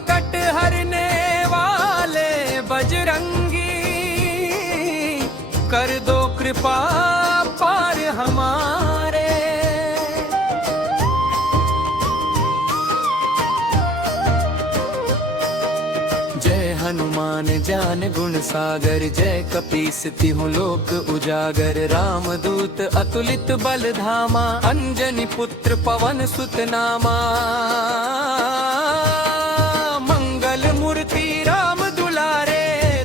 संकट हरने वाले बजरंगी, कर दो कृपा पार हमारे। जय हनुमान ज्ञान गुण सागर, जय कपीस तिहुँ लोक उजागर। रामदूत अतुलित बल धामा, अंजनी पुत्र पवन सुत नामा। मंगल मूर्ति राम दुलारे,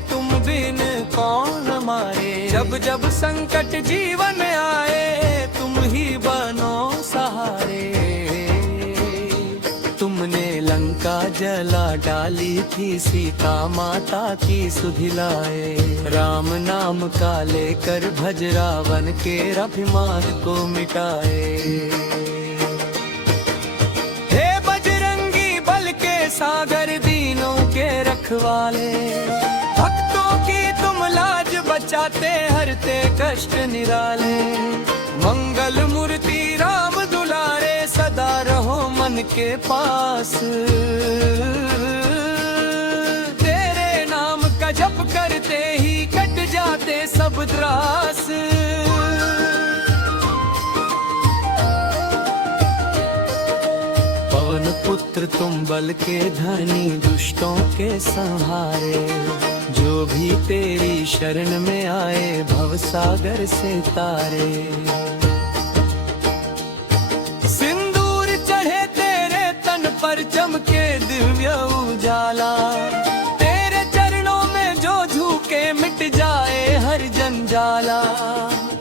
तुम बिन कौन मारे। जब जब संकट जीवन आए, तुम ही बनो सहारे। तुमने लंका जला डाली थी, सीता माता की सुधिलाए। राम नाम का लेकर भज रावण के अभिमान को मिटाए। हे बजरंगी बल के सागर, दीनों के रखवाले। भक्तों की तुम लाज बचाते, हरते कष्ट निराले। मंगल मूर्ति राम दुलारे, सदा रहो मन के पास। तेरे नाम का जप करते ही कट जाते सब त्रास। पवन पुत्र तुम बल के धनी, दुष्टों के संहारे। जो भी तेरी शरण में आए, भव सागर से तारे। सिंदूर चढ़े तेरे तन पर, चमके दिव्य उजाला। तेरे चरणों में जो झुके, मिट जाए हर जंजाला।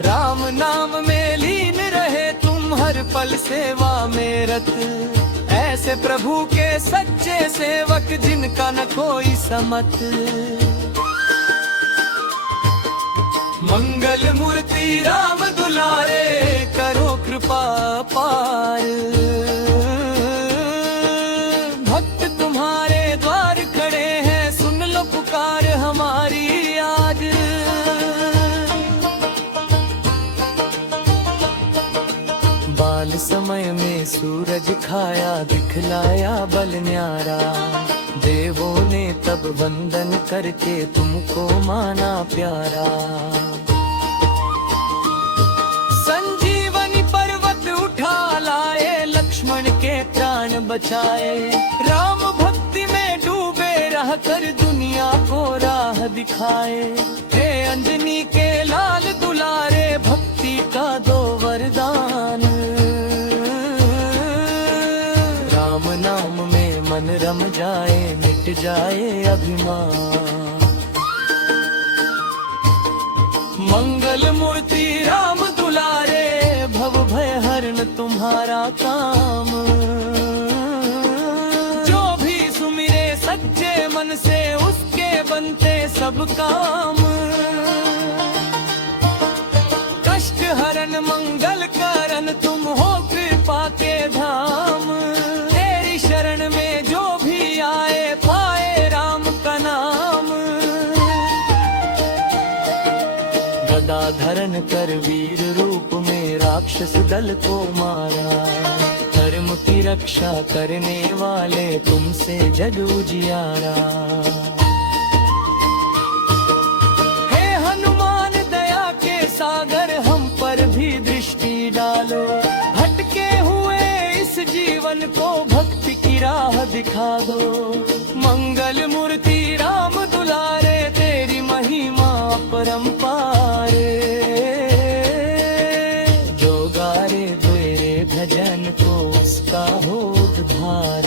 राम नाम में लीन रहे तुम, हर पल सेवा में रत। ऐसे प्रभु के सच्चे सेवक, जिनका न कोई समत। मंगल मूर्ति राम दुलारे, करो कृपा पार। भक्त तुम्हारे द्वार खड़े हैं, सुन लो पुकार हमारी आज। बाल समय में सूरज खाया, दिखलाया बल न्यारा। देवों ने तब वंदन करके तुमको माना प्यारा। संजीवनी पर्वत उठा लाए, लक्ष्मण के प्राण बचाए। राम भक्ति में डूबे रह कर, दुनिया को राह दिखाए। हे अंजनी के लाल दुलारे, भक्ति का दो वरदान। राम नाम में मन रम जाए, मिट जाए अभिमान। मंगल मूर्ति राम दुलारे, भव भय हरण तुम्हारा काम। जो भी सुमिरे सच्चे मन से, उसके बनते सब काम। कष्ट हरण मंगल कारण, तुम हो कृपा के धाम। तेरी शरण में जो भी आए, पाए राम का नाम। गदा धरण कर वीर रूप में, राक्षस दल को मारा। धर्म की रक्षा करने वाले, तुमसे जग उजियारा। हे हनुमान दया के सागर, हम पर भी दृष्टि डालो। भटके हुए इस जीवन को, भक्ति की राह दिखा दो। मंगल मूर्ति राम दुलारे, तेरी महिमा परंपार। जो गारे तेरे भजन को, उसका हो उद्धार।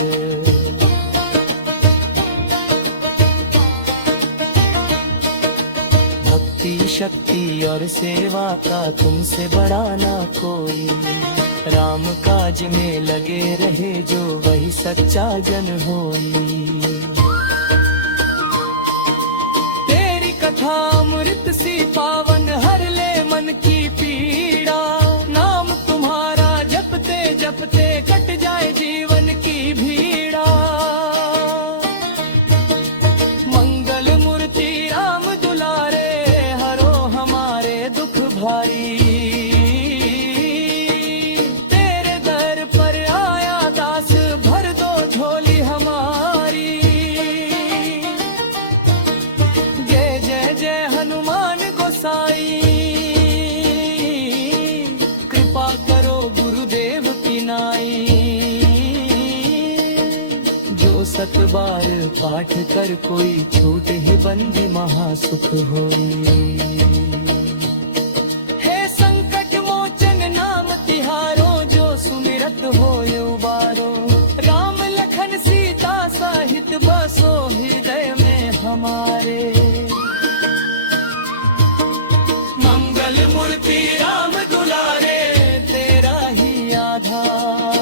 भक्ति शक्ति और सेवा का, तुमसे बड़ा ना कोई। राम काज में लगे रहे जो, वही सच्चा जन होई। तेरी कथा अमृत सी पावन, हर ले मन की पीड़ा। नाम तुम्हारा जपते जपते, कट जाए जीवन की भीड़ा। मंगल मूर्ति राम दुलारे, हरो हमारे दुख भारी। तेरे दर पर आया दास, भर दो झोली हमारी। सत बार पाठ कर कोई छूट ही बंदी महासुख होई। हे संकट मोचन नाम तिहारो जो सुमिरत होय उबारो। राम लखन सीता सहित बसो हृदय में हमारे। मंगल मूर्ति राम दुलारे तेरा ही आधार।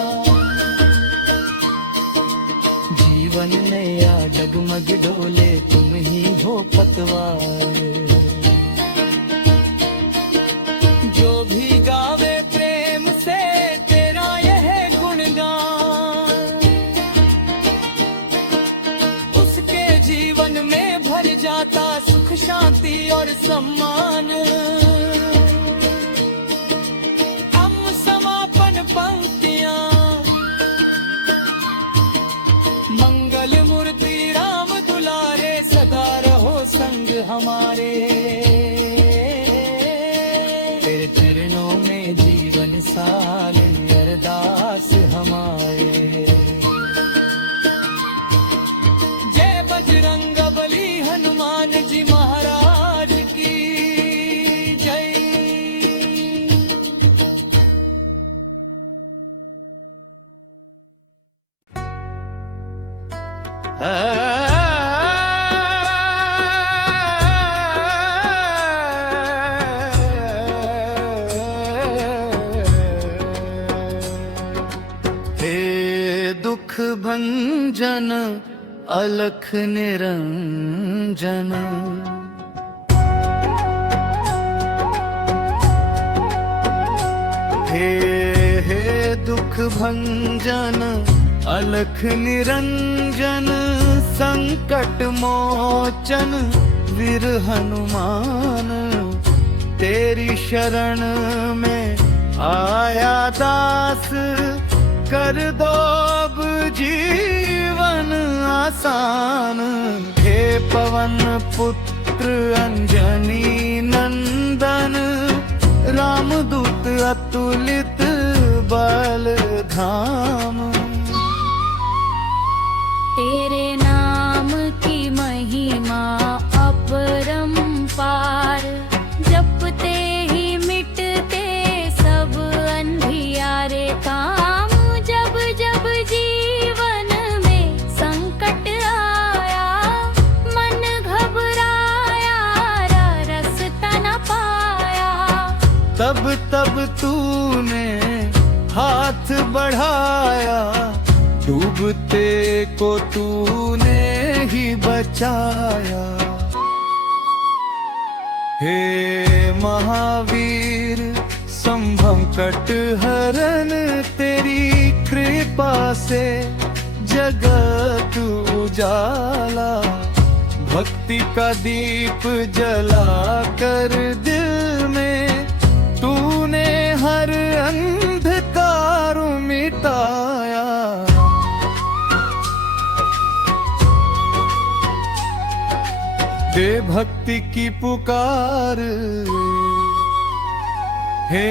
जीवन नया डगमग डोले तुम ही हो पतवार। जो भी गावे प्रेम से तेरा यह गुणगान, उसके जीवन में भर जाता सुख शांति और सम्मान। हम समापन पंक्तियां। मंगल मूर्ति राम दुलारे सदा रहो संग हमारे। तेरे चरणों में जीवन साल अरदास हमारे। जय बजरंग बली हनुमान जी महाराज की जय। हे दुख भंजन अलख निरंजन। हे दुख भंजन अलख निरंजन। संकट मोचन वीर हनुमान। तेरी शरण में आया दास, कर दो अब जीवन आसान। हे पवन पुत्र अंजनी नंदन। रामदूत अतुलित बल धाम। तेरे नाम की महिमा अपरंपार। जपते ही मिटते सब अंधियारे काम। जब जब जीवन में संकट आया, मन घबराया, रास्ता न पाया। तब तब तूने हाथ बढ़ाया, डूबते को तूने ही बचाया। हे महावीर संभव कट हरन। तेरी कृपा से जगत उजाला। भक्ति का दीप जला कर दिल में तूने हर अंधकार मिटाया। दे भक्ति की पुकार। हे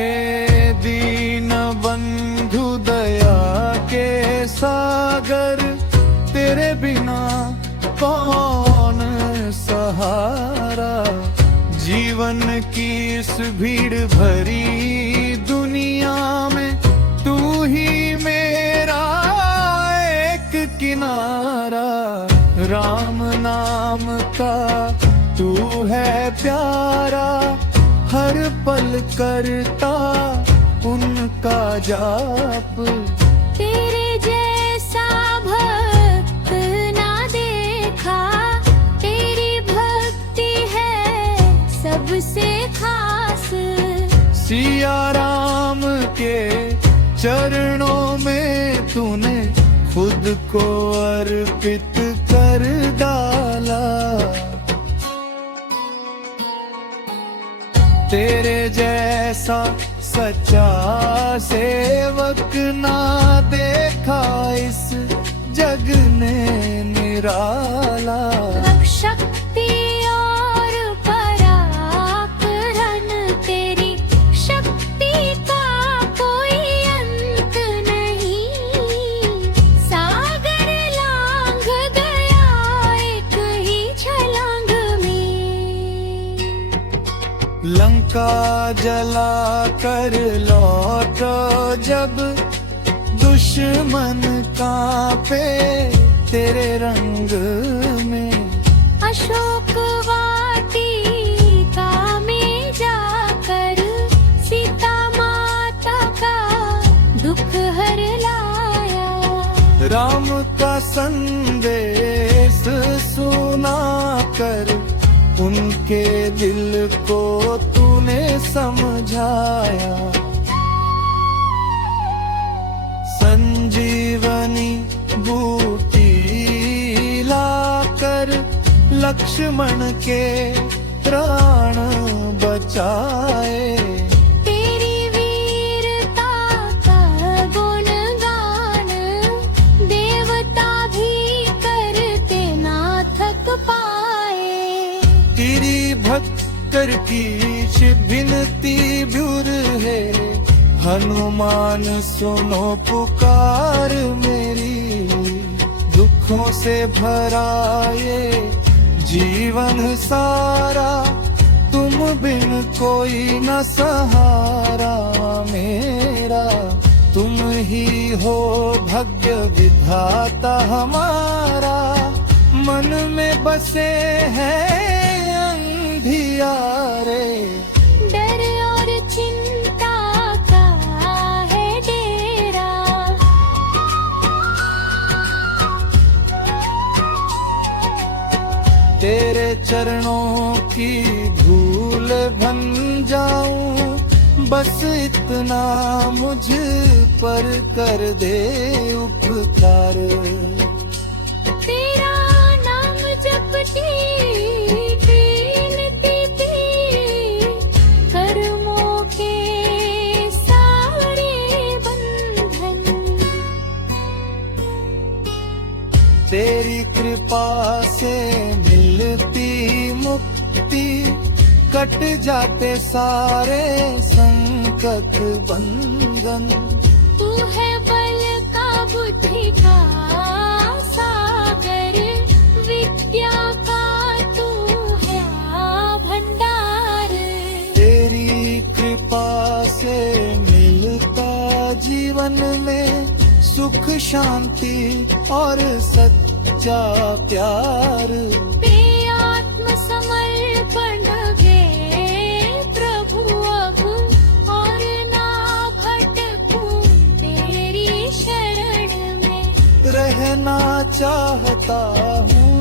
दीन बंधु दया के सागर। तेरे बिना कौन सहारा। जीवन की इस भीड़ भरी दुनिया में तू ही मेरा एक किनारा। राम नाम का तू है प्यारा। हर पल करता उनका जाप। तेरे जैसा भक्त ना देखा। तेरी भक्ति है सबसे खास। सिया राम के चरणों में तूने खुद को अर्पित कर डाला। तेरे जैसा सच्चा सेवक ना देखा इस जग ने निराला। शक्ति और पराक्रम तेरी शक्ति का कोई अंत नहीं। सागर लांघ का जला कर लौटो जब दुश्मन कांपे तेरे रंग में। अशोक वाटिका में जाकर सीता माता का दुख हर लाया। राम का संदेश सुना कर उनके दिल को तूने समझाया। संजीवनी बूटी लाकर लक्ष्मण के प्राण बचाए। तेरी वीरता का गुणगान देवता भी करते ना थक पाए। तेरी भक्तर की विनती व्युर है, हनुमान सुनो पुकार मेरी। दुखों से भरा ये जीवन सारा, तुम बिन कोई न सहारा मेरा। तुम ही हो भाग्य विधाता हमारा, मन में बसे हैं अंधियारे। डर और चिंता का है डेरा, तेरे चरणों की धूल बन जाऊं, बस इतना मुझ पर कर दे उपकार। तेरा नाम जपती कीर्ति भी कर्मों के सारे बंधन। तेरी कृपा से मिलती मुक्ति, कट जाते सारे संकट बंधन। तू है बल का बुद्धि का सागर, विद्या का तू है भंडार। तेरी कृपा से मिलता जीवन में सुख शांति और सच्चा प्यार। पे आत्म समर्पण गे प्रभु अब, और ना भटकूं तेरी शरण में। रहना चाहता हूँ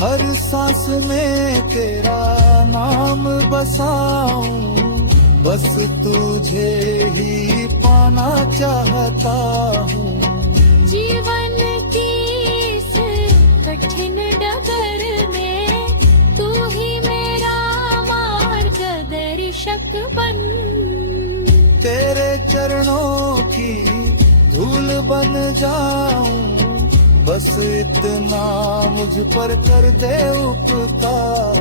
हर सांस में तेरा नाम बसाऊं, बस तुझे ही पाना चाहता हूँ। जीवन की इस कठिन डगर में तू ही मेरा मार्गदर्शक बन। तेरे चरणों की धूल बन जाऊं, बस इतना मुझ पर कर दे उपकार।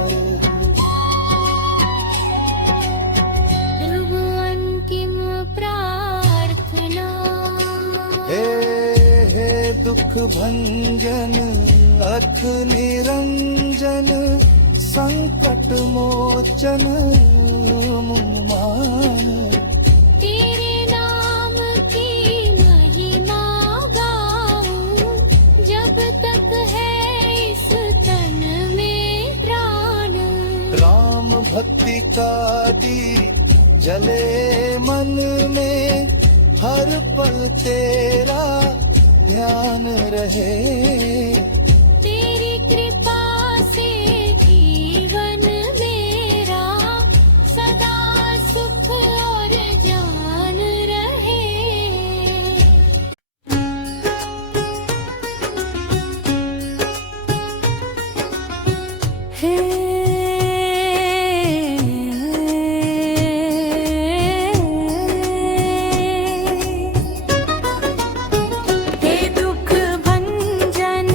प्रभु अंतिम प्रार्थना। हे दुख भंजन अख निरंजन, संकट मोचन मुमान। तेरे नाम की महिमा गाऊं, जब तक है इस तन में प्राण। राम भक्ति का दीप जले मन में, हर पल तेरा ध्यान रहे। तेरी कृपा से जीवन मेरा सदा सुख और ज्ञान रहे। हे दुख भंजन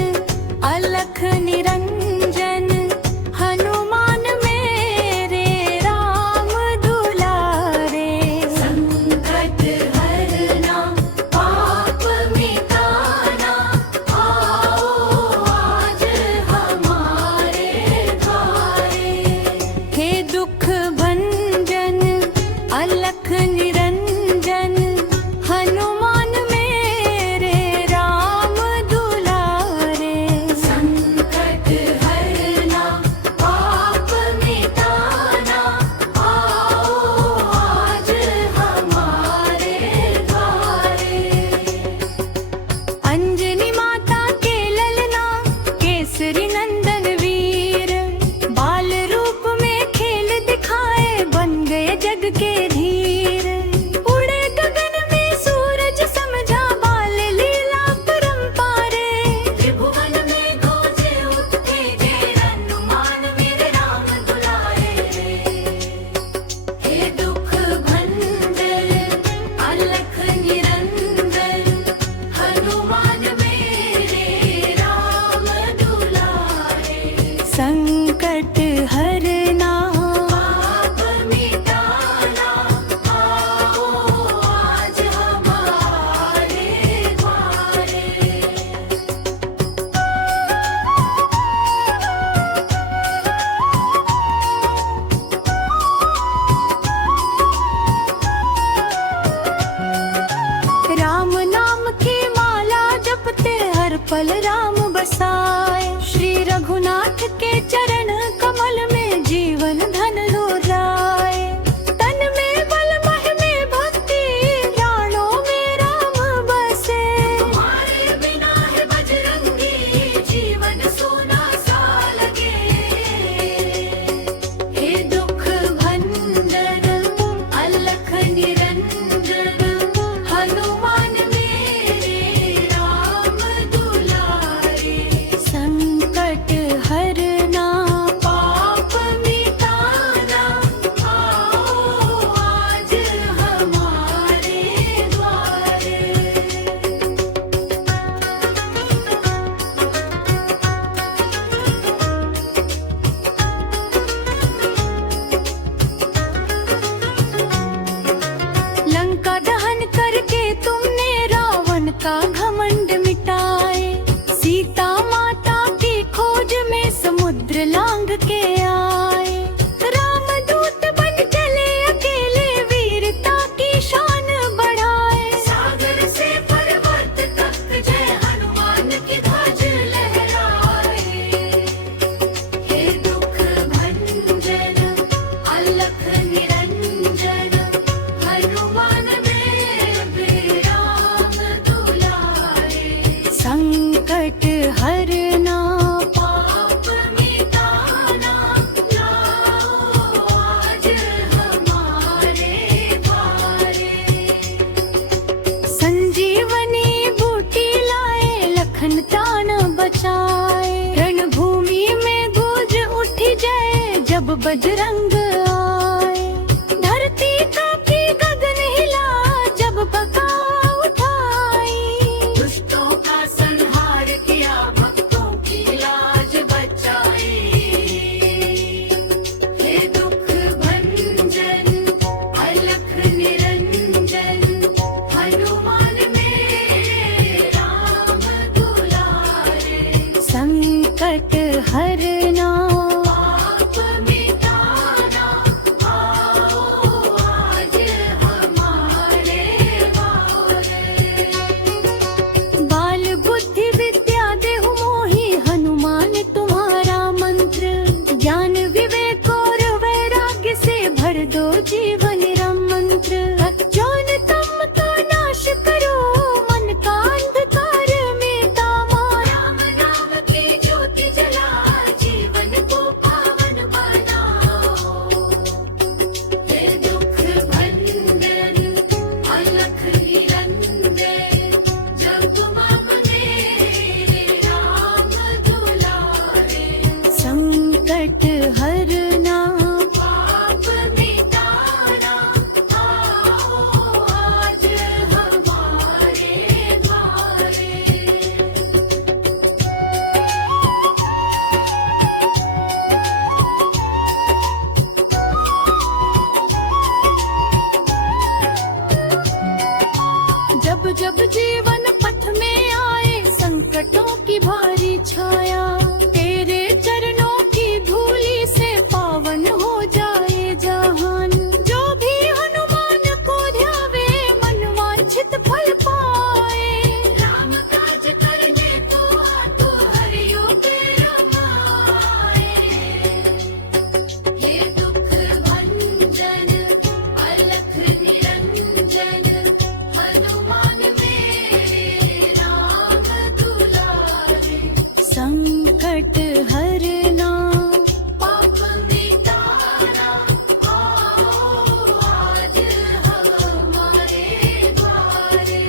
घमंड मिटाए। सीता माता की खोज में समुद्र लांग के आए। रामदूत बन चले अकेले, वीरता की शान बढ़ाए। सागर से पर्वत तक जय हनुमान की ध्वज लहराए। हे दुख भंजन अलख निरंजन, हनुमान मेरे राम दुलारे। संकट हरना पाप मिटाना, लाओ आज हमारे द्वारे। संजीवनी बूटी लाए, लखन प्राण बचाए। रणभूमि में गूंज उठी जय, जब बजरंग आए। धरती कांपी गगन हिला, जब बका उठाई। दुष्टों का संहार किया, भक्तों की लाज बचाई। हे दुख भंजन अलख निरंजन, हनुमान मेरे राम दुलारे। संकट हरना पाप मिटाना, आओ आज हमारे द्वारे। बाल बुद्धि विद्या देहु मोहि, हनुमान तुम्हारा मंत्र। ज्ञान विवेक और वैराग्य से भर दो जीवन राम मंत्र। अज्ञान तम का नाश करो, मन का अंधकार मिटाओ। राम नाम के ज्योति जला, जीवन को पावन बनाओ। हे दुख भंजन अलख निरंजन, जगमग मेरे राम दुलारे। संकट हरना पाप मिटाना, आओ आज हमारे द्वारे। जब जब जीवन पथ में आए, संकटों की भारी छाया। तेरे चरणों की धूली से पावन हो जाए जहान। जो भी हनुमान को ध्यावे, मन वांछित फल पाए। राम काज करने को आतु, हरियो के रमाए। हे दुख भंजन अलख निरंजन, हनुमान मेरे राम दुलारे। संकट हरना पाप मिटाना, आओ आज हमारे द्वारे।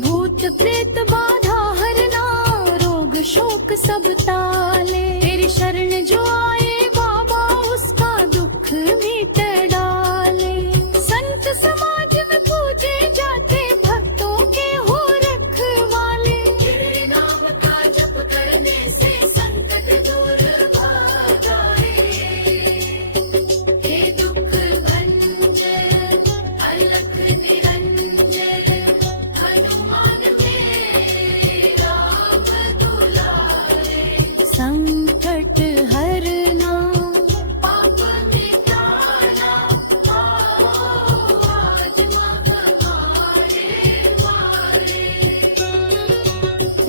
भूत प्रेत बाधा हरना, रोग शोक सब टाले। तेरी शरण जो आए बाबा, उसका दुख मिट डाले। संत समाज में पूजे जाते, भक्तों के हो रखवाले। तेरे नाम का जप करने से संकट दूर भागाए। हे दुख भंजन अलख निरंजन, हनुमान मेरे राम दुलारे। संकट हरना पाप मिटाना, आओ आज हमारे द्वारे।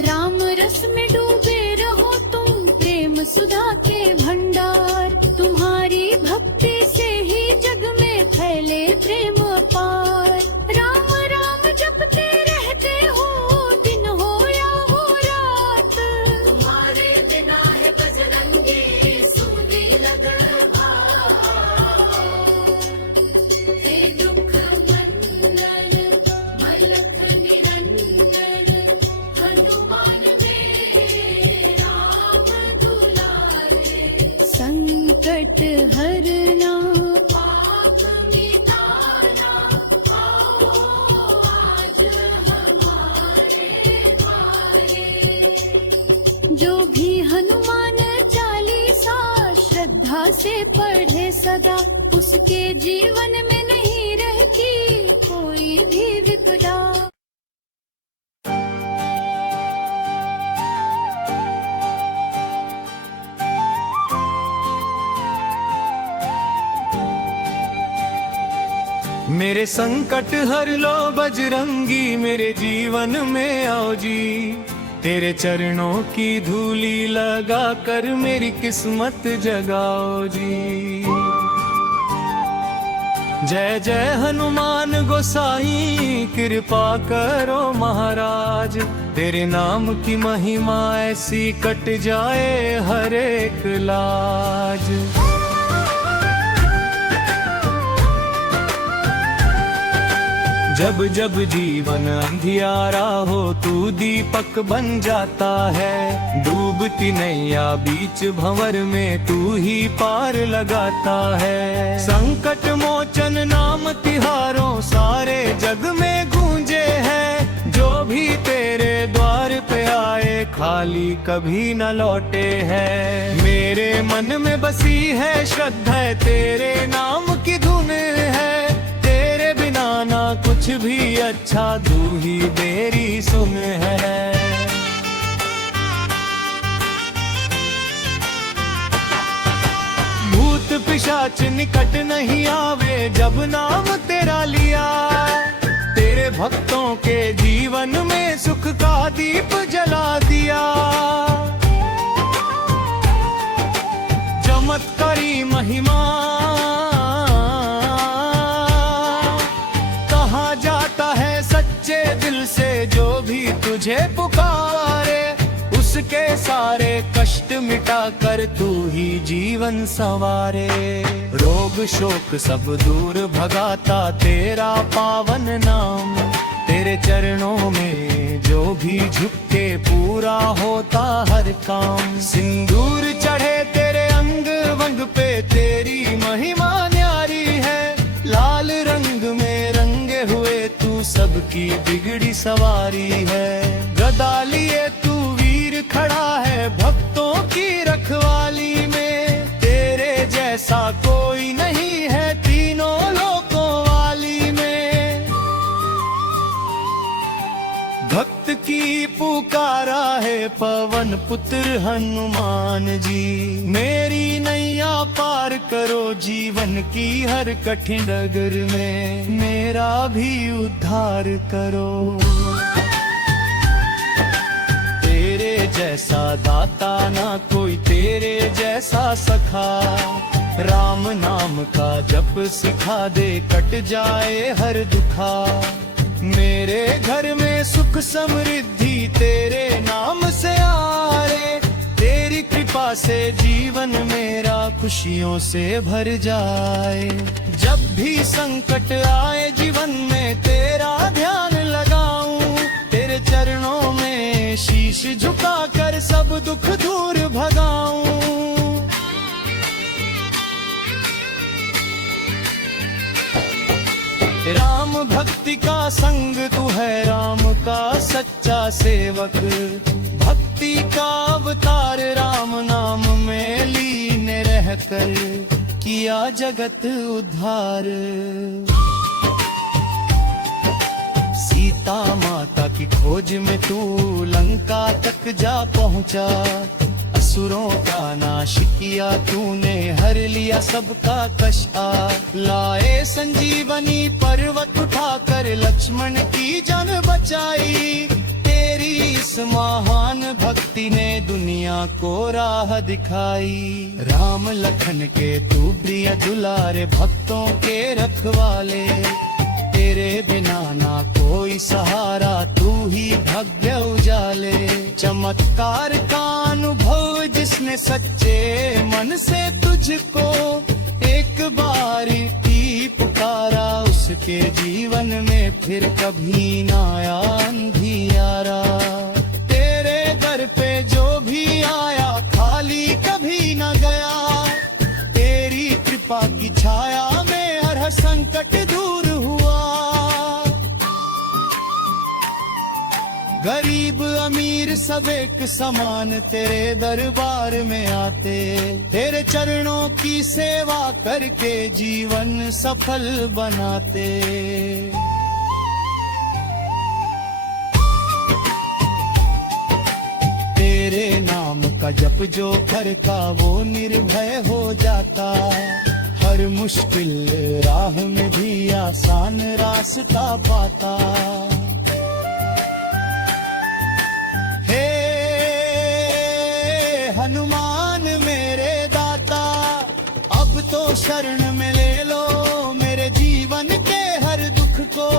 राम रस में डूबे रहो तुम, प्रेम सुधा के भंडार। तुम्हारी भक्ति से ही जग में फैले प्रेम अपार। राम राम जपते रहते हो, दिन हो या हो रात। तुम्हारे बिना है बजरंगी, सूली लगन भाव। हे दुख भंजन अलख निरंजन, हनुमान मेरे राम दुलारे। संकट हरना पाप मिटाना, आओ आज हमारे द्वारे। जो भी हनुमान चालीसा श्रद्धा से पढ़े सदा, उसके जीवन में नहीं रहती कोई भी विपदा। मेरे संकट हर लो बजरंगी, मेरे जीवन में आओ जी। तेरे चरणों की धूली लगा कर मेरी किस्मत जगाओ जी। जय जय हनुमान गोसाई, कृपा करो महाराज। तेरे नाम की महिमा ऐसी कट जाए हर एक लाज। जब जब जीवन अंधियारा हो तू दीपक बन जाता है। डूबती नैया बीच भंवर में तू ही पार लगाता है। संकट मोचन नाम तिहारों सारे जग में गूंजे है। जो भी तेरे द्वार पे आए खाली कभी न लौटे हैं। मेरे मन में बसी है श्रद्धा, तेरे नाम की धुन है। तेरे बिना ना कुछ भी अच्छा, तू ही मेरी सुन है। भूत पिशाच निकट नहीं आवे जब नाम तेरा लिया। तेरे भक्तों के जीवन में सुख का दीप जला दिया। चमत्कारी महिमा कहा जाता है सच्चे दिल से। जो भी तुझे पुकारे उसके सारे कष्ट मिटा कर तू ही जीवन संवारे। रोग शोक सब दूर भगाता तेरा पावन नाम। तेरे चरणों में जो भी झुके पूरा होता हर काम। सिंदूर चढ़े तेरे अंग वंग पे तेरी महिमा न्यारी है। लाल रंग में रंगे हुए तू सबकी बिगड़ी सवारी है। गदा लिए तू वीर खड़ा है भक्तों की रखवाली में। तेरे जैसा कोई नहीं है तीनों लोकों वाली में। भक्त की पुकारा है पवन पुत्र हनुमान जी। मेरी नैया पार करो जीवन की हर कठिन डगर में। मेरा भी उद्धार करो। तेरे जैसा दाता ना कोई, तेरे जैसा सखा। राम नाम का जप सिखा दे कट जाए हर दुखा। मेरे घर में सुख समृद्धि तेरे नाम से आए। तेरी कृपा से जीवन मेरा खुशियों से भर जाए। जब भी संकट आए जीवन में तेरा ध्यान लगाऊं। तेरे चरणों में शीश झुका कर सब दुख दूर भगाऊं। राम भक्ति का संग तू है, राम का सच्चा सेवक। भक्ति का अवतार राम नाम में लीन रहकर किया जगत उद्धार। सीता माता की खोज में तू लंका तक जा पहुंचा। असुरों का नाश किया तूने, हर लिया सबका कष्टा। लाए संजीवनी पर्वत उठाकर लक्ष्मण की जान बचाई। तेरी इस महान भक्ति ने दुनिया को राह दिखाई। राम लखन के तू प्रिय दुलारे भक्तों के रखवाले। तेरे बिना ना कोई सहारा, तू ही भाग्य उजाले। चमत्कार का अनुभव जिसने सच्चे मन से तुझको एक बार ही पुकारा। उसके जीवन में फिर कभी ना आया अंधियारा। तेरे दर पे जो भी आया खाली कभी न गया। तेरी कृपा की छाया में हर संकट दूर हुआ। गरीब अमीर सब एक समान तेरे दरबार में आते। तेरे चरणों की सेवा करके जीवन सफल बनाते। तेरे नाम का जप जो करता वो निर्भय हो जाता। हर मुश्किल राह में भी आसान रास्ता पाता। हे हनुमान मेरे दाता, अब तो शरण में ले लो मेरे जीवन के हर दुख को,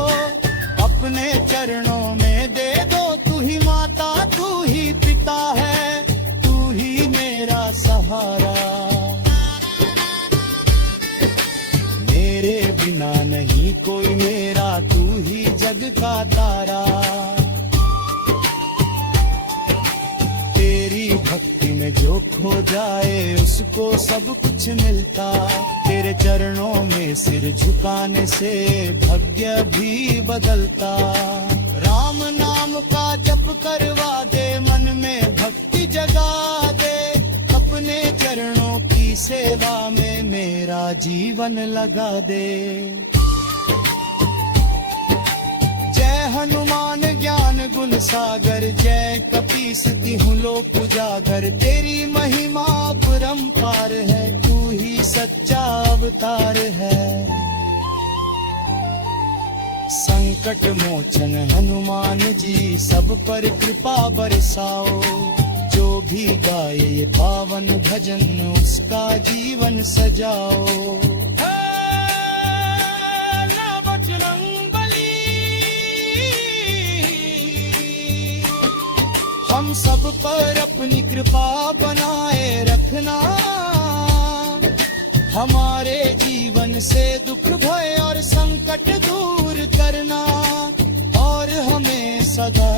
अपने चरणों में दे दो। तू ही माता तू ही पिता है, तू ही मेरा सहारा। मेरे बिना नहीं कोई मेरा, तू ही जग का तारा। तेरी भक्ति में जो खो जाए उसको सब कुछ मिलता। तेरे चरणों में सिर झुकाने से भाग्य भी बदलता। राम नाम का जप करवा दे, मन में भक्ति जगा दे, अपने चरणों की सेवा में मेरा जीवन लगा दे। जय हनुमान ज्ञान गुण सागर, जय कपीस तिहुँ लोक उजागर। तेरी महिमा परंपार है, तू ही सच्चा अवतार है। संकट मोचन हनुमान जी, सब पर कृपा बरसाओ। जो भी गाए ये पावन भजन, उसका जीवन सजाओ। हम सब पर अपनी कृपा बनाए रखना, हमारे जीवन से दुख भय और संकट दूर करना, और हमें सदा